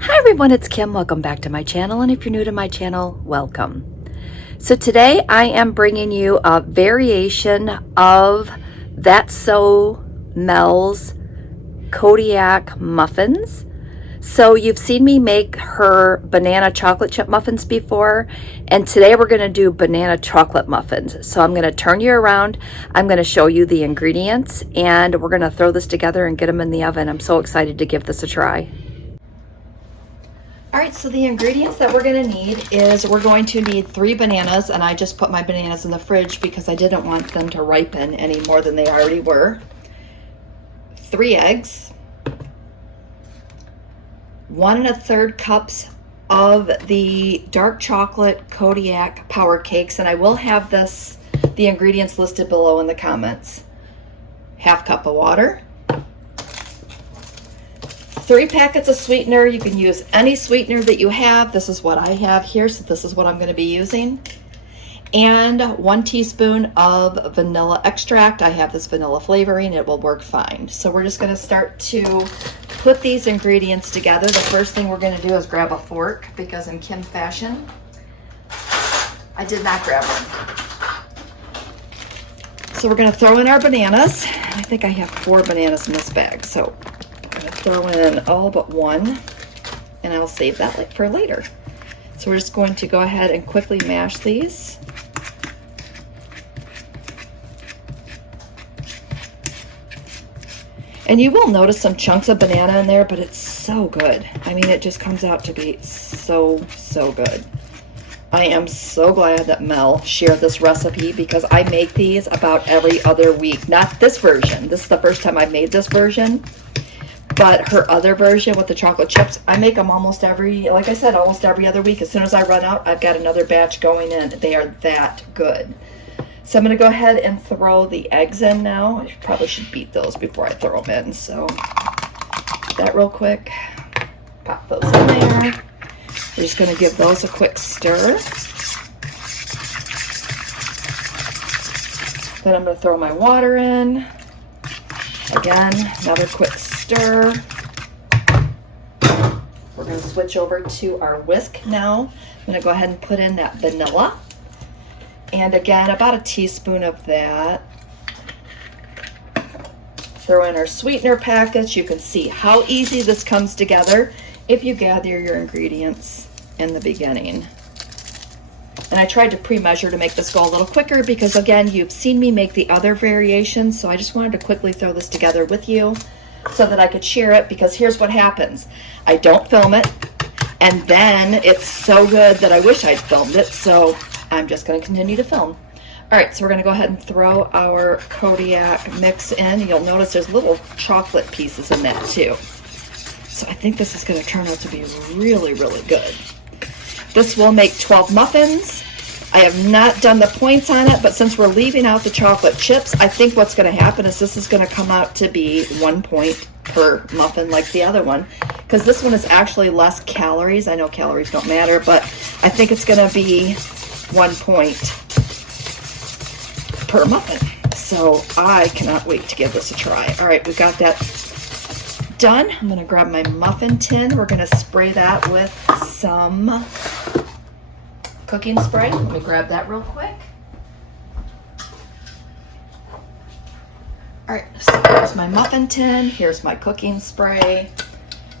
Hi everyone, it's Kim. Welcome back to my channel, and if you're new to my channel, welcome. So today I am bringing you a variation of That's So Mel's Kodiak muffins. So you've seen me make her banana chocolate chip muffins before, and today we're going to do banana chocolate muffins. So I'm going to turn you around, I'm going to show you the ingredients, and we're going to throw this together and get them in the oven. I'm so excited to give this a try. All right, so the ingredients that we're gonna need is we're going to need 3 bananas, and I just put my bananas in the fridge because I didn't want them to ripen any more than they already were. 3 eggs, 1 1/3 cups of the dark chocolate Kodiak power cakes, and I will have the ingredients listed below in the comments. 1/2 cup of water, 3 packets of sweetener. You can use any sweetener that you have. This is what I have here, so this is what I'm going to be using. And 1 teaspoon of vanilla extract. I have this vanilla flavoring. It will work fine. So we're just going to start to put these ingredients together. The first thing we're going to do is grab a fork, because in Kim fashion, I did not grab one. So we're going to throw in our bananas. I think I have 4 bananas in this bag, so throw in all but 1, and I'll save that for later. So we're just going to go ahead and quickly mash these. And you will notice some chunks of banana in there, but it's so good. I mean, it just comes out to be so good. I am so glad that Mel shared this recipe, because I make these about every other week. Not this version. This is the first time I've made this version. But her other version with the chocolate chips, I make them almost like I said, almost every other week. As soon as I run out, I've got another batch going in. They are that good. So I'm going to go ahead and throw the eggs in now. I probably should beat those before I throw them in. So that real quick. Pop those in there. We're just going to give those a quick stir. Then I'm going to throw my water in. Again, another quick stir. We're going to switch over to our whisk now. I'm going to go ahead and put in that vanilla. And again, about a teaspoon of that. Throw in our sweetener packets. You can see how easy this comes together if you gather your ingredients in the beginning. And I tried to pre-measure to make this go a little quicker, because again, you've seen me make the other variations, so I just wanted to quickly throw this together with you so that I could share it, because here's what happens. I don't film it, and then it's so good that I wish I'd filmed it, so I'm just going to continue to film. All right, so we're going to go ahead and throw our Kodiak mix in. You'll notice there's little chocolate pieces in that too. So I think this is going to turn out to be really good. This will make 12 muffins. I have not done the points on it, but since we're leaving out the chocolate chips, I think what's going to happen is this is going to come out to be 1 point per muffin like the other one, because this one is actually less calories. I know calories don't matter, but I think it's going to be 1 point per muffin. So I cannot wait to give this a try. All right, we got that done. I'm going to grab my muffin tin. We're going to spray that with some cooking spray. Let me grab that real quick. All right, so here's my muffin tin. Here's my cooking spray.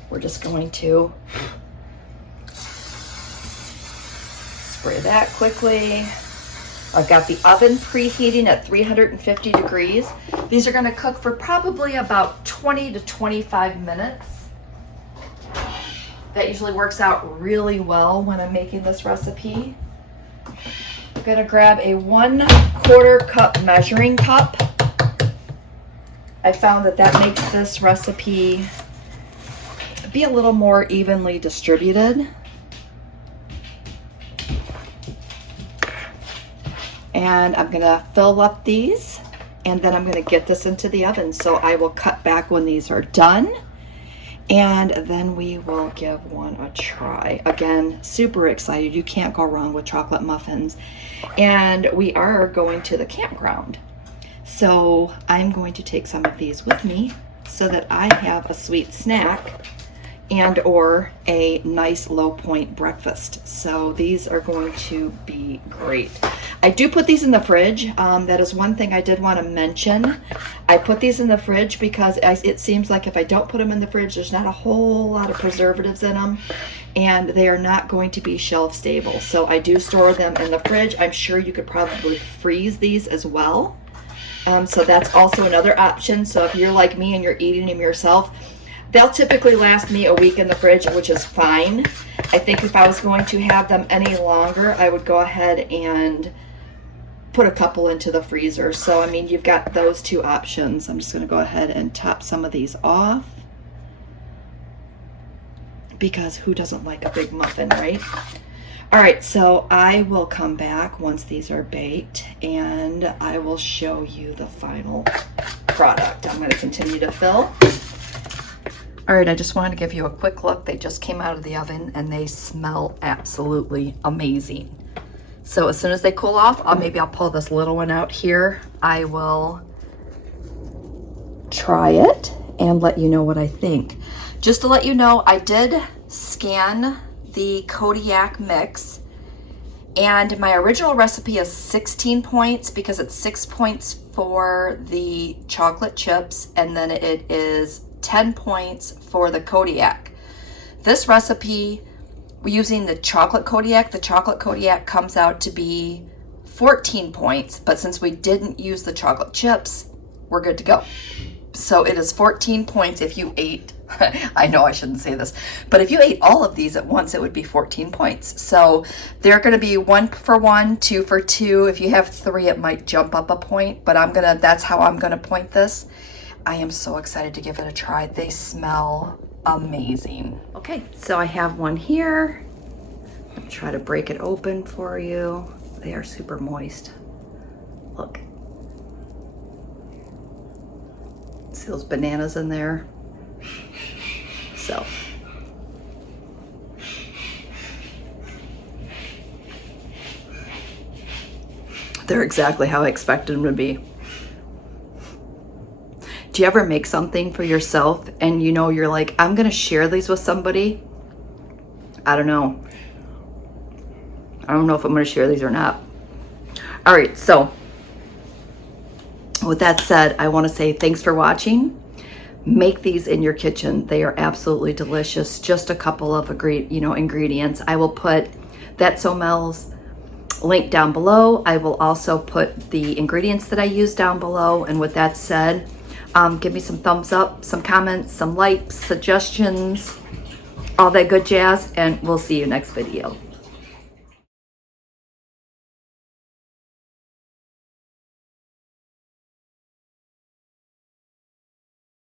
We're just going to spray that quickly. I've got the oven preheating at 350 degrees. These are going to cook for probably about 20 to 25 minutes. That usually works out really well when I'm making this recipe. I'm going to grab a 1/4 cup measuring cup. I found that makes this recipe be a little more evenly distributed. And I'm going to fill up these, and then I'm going to get this into the oven. So I will cut back when these are done, and then we will give one a try. Again, super excited. You can't go wrong with chocolate muffins. And we are going to the campground. So I'm going to take some of these with me so that I have a sweet snack and or a nice low point breakfast. So these are going to be great. I do put these in the fridge. That is one thing I did want to mention. I put these in the fridge because it seems like if I don't put them in the fridge, there's not a whole lot of preservatives in them, and they are not going to be shelf stable. So I do store them in the fridge. I'm sure you could probably freeze these as well. So that's also another option. So if you're like me and you're eating them yourself, they'll typically last me a week in the fridge, which is fine. I think if I was going to have them any longer, I would go ahead and put a couple into the freezer. So, I mean, you've got those two options. I'm just going to go ahead and top some of these off, because who doesn't like a big muffin, right? All right, so I will come back once these are baked and I will show you the final product. I'm going to continue to fill. All right, I just wanted to give you a quick look. They just came out of the oven and they smell absolutely amazing. So as soon as they cool off, maybe I'll pull this little one out here. I will try it and let you know what I think. Just to let you know, I did scan the Kodiak mix, and my original recipe is 16 points because it's 6 points for the chocolate chips, and then it is 10 points for the Kodiak. This recipe, using the chocolate Kodiak comes out to be 14 points, but since we didn't use the chocolate chips, we're good to go. So it is 14 points if you ate, I know I shouldn't say this, but if you ate all of these at once, it would be 14 points. So they're gonna be 1 for 1, 2 for 2. If you have 3, it might jump up a point, but that's how I'm gonna point this. I am so excited to give it a try. They smell amazing. Okay, so I have one here. I'll try to break it open for you. They are super moist. Look. See those bananas in there? So. They're exactly how I expected them to be. Do you ever make something for yourself and you know you're like, I'm gonna share these with somebody? I don't know. I don't know if I'm gonna share these or not. All right, so with that said, I wanna say thanks for watching. Make these in your kitchen. They are absolutely delicious. Just a couple of ingredients. I will put That So Mel's link down below. I will also put the ingredients that I use down below. And with that said, give me some thumbs up, some comments, some likes, suggestions, all that good jazz, and we'll see you next video.